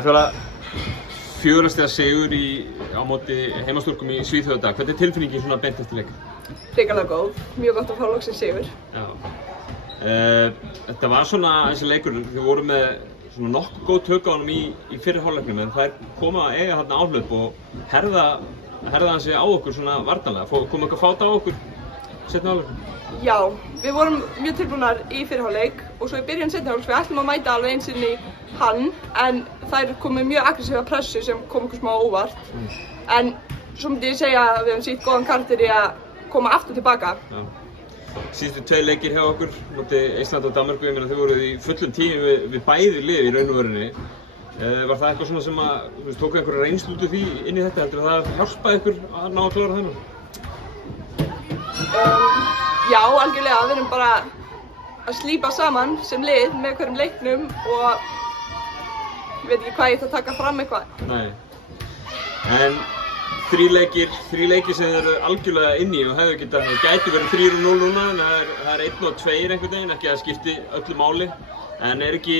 Fjóla, 4 stiga sigur á móti heimastúlkum í Svíþjóð í dag. Hvernig er tilfinningin svona beint eftir leik? Hrikalega góð, mjög gott að fá loksins sigur. Já. Þetta var svona þessi leikur, þið voru með svona nokkuð góð tök á honum í fyrri hálfleiknum, en þær koma að eiga þarna áhlaup og herða hann sig á okkur svona varnarlega. Kom eitthvað fát á okkur seinni hálfleiknum? Já, við vorum mjög tilbúnar í fyrri hálfleik og svo í byrjun seinni hálfleiks við ætlum að mæta alveg eins inn í hann, en þær komið mjög aggressífa pressu sem kom okkur smá óvart. En svo myndi ég segja að við höfum sýnt góðan karakter í að koma aftur tilbaka. Já. Síðustu 2 leikir hjá okkur, móti Ísland og Danmörku, ég meina þau voruð í fullum tími við bæði lið í raun og verunni. Var það eitthvað svona sem að, tóku einhverja reynslu út af því inn í þetta, heldur það hjálpaði ykkur að ná að klára þennan? Já, algjörlega, við erum bara að slípa saman sem lið með hverjum leiknum og ég veit ekki hvað ég ætla að taka fram eitthvað. Nei. En 3 leikir sem þeir eru algjörlega inn í og hefðu getað, það gæti verið 3-0 núna, en það er 1 og 2 einhvern veginn, ekki að skipti öllu máli. En er ekki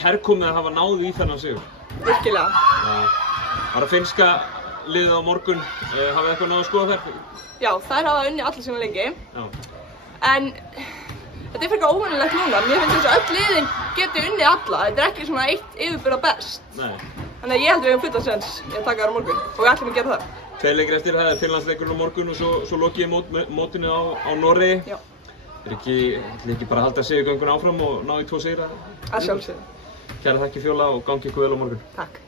kærkomið að hafa náð í þennan sigur? Virkilega. Var það finnska liðið á morgun, hafið eitthvað náð að skoða þær? Já, þær hafa unnið alla sína leiki. Já. En þetta er frekar óvenjulegt núna. Mér finnst þess að öll liðin geti unnið alla. Þetta er ekki svona eitt yfirburða best. Nei. Þannig að ég held við höfum fullan séns í að taka þær á morgun og við ætlum að gera það. 2 leikir eftir, það er Finnlandsleikurinn á morgun og svo lokið mótinu á Noregi. Já. Er ekki bara að halda sigurgöngun áfram og ná í 2 sigra? Að sjálfsögðu. Kærar þakkir Fjóla og gangi ykkur vel á morgun. Takk.